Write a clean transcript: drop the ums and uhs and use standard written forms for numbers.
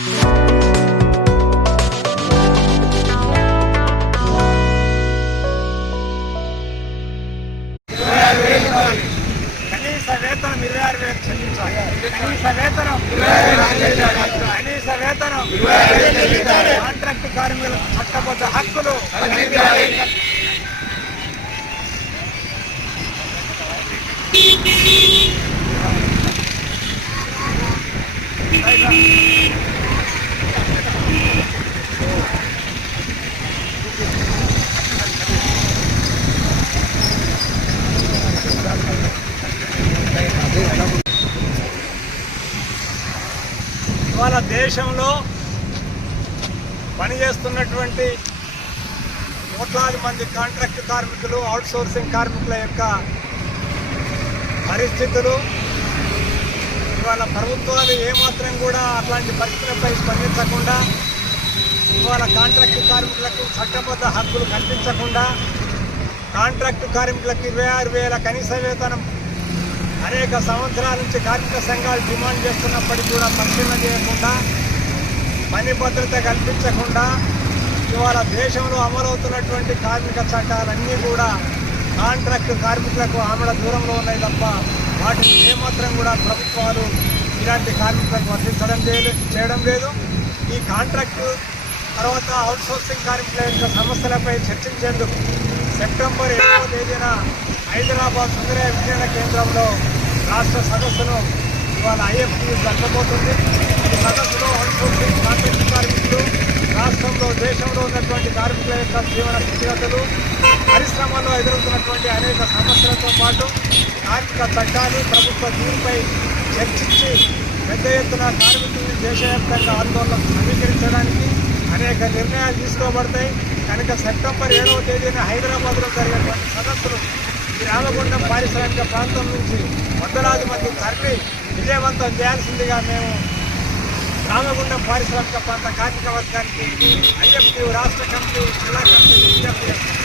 కనీస వేతనం 26,000 చెల్లించాలి. కనీస వేతనం కాంట్రాక్ట్ కార్మికులకు చట్టబద్ధ హక్కులు ఇవాళ దేశంలో పనిచేస్తున్నటువంటి కోట్లాది మంది కాంట్రాక్ట్ కార్మికులు, అవుట్సోర్సింగ్ కార్మికుల యొక్క పరిస్థితులు ఇవాళ ప్రభుత్వాలు ఏమాత్రం కూడా అట్లాంటి పరిస్థితులపై స్పందించకుండా, ఇవాళ కాంట్రాక్ట్ కార్మికులకు చట్టబద్ధ హక్కులు కల్పించకుండా, కాంట్రాక్టు కార్మికులకు 26,000 కనీస వేతనం అనేక సంవత్సరాల నుంచి కార్మిక సంఘాలు డిమాండ్ చేస్తున్నప్పటికీ కూడా పరిశీలన చేయకుండా, పని భద్రత కల్పించకుండా ఇవాళ దేశంలో అమలవుతున్నటువంటి కార్మిక చట్టాలన్నీ కూడా కాంట్రాక్టు కార్మికులకు ఆమడ దూరంలో ఉన్నాయి తప్ప వాటిని ఏమాత్రం కూడా ప్రభుత్వాలు ఇలాంటి కార్మికులకు వర్తించడం చేయడం లేదు. ఈ కాంట్రాక్టు తర్వాత అవుట్సోర్సింగ్ కార్మికుల యొక్క సమస్యలపై చర్చించేందుకు సెప్టెంబర్ 7వ తేదీన హైదరాబాద్ సుందరయ్య విజ్ఞాన కేంద్రంలో రాష్ట్ర సదస్సును ఇవాళ IFTU జరగబోతుంది. ఈ సదస్సులో అవుట్సోర్సింగ్ కాంట్రాక్ట్ కార్మికులు, రాష్ట్రంలో దేశంలో ఉన్నటువంటి కార్మికుల యొక్క జీవన స్థితిగతులు, పరిశ్రమల్లో ఎదురవుతున్నటువంటి అనేక సమస్యలతో పాటు కార్మిక చట్టాలు, ప్రభుత్వ తీరుపై చర్చించి పెద్ద ఎత్తున కార్మికుల్ని దేశవ్యాప్తంగా ఆందోళనకు సమీకరించడానికి అనేక నిర్ణయాలు తీసుకోబడతాయి. కనుక సెప్టెంబర్ 7వ తేదీన హైదరాబాద్లో జరిగేటువంటి సదస్సులు ఈ రామగుండం పారిశ్రామిక ప్రాంతం నుంచి వందలాది మంది తరలి విజయవంతం చేయాల్సిందిగా మేము రామగుండం పారిశ్రామిక ప్రాంత కార్మిక వర్గానికి IFTU రాష్ట్ర కమిటీ, జిల్లా కమిటీ విజ్ఞప్తి చేస్తున్నాం.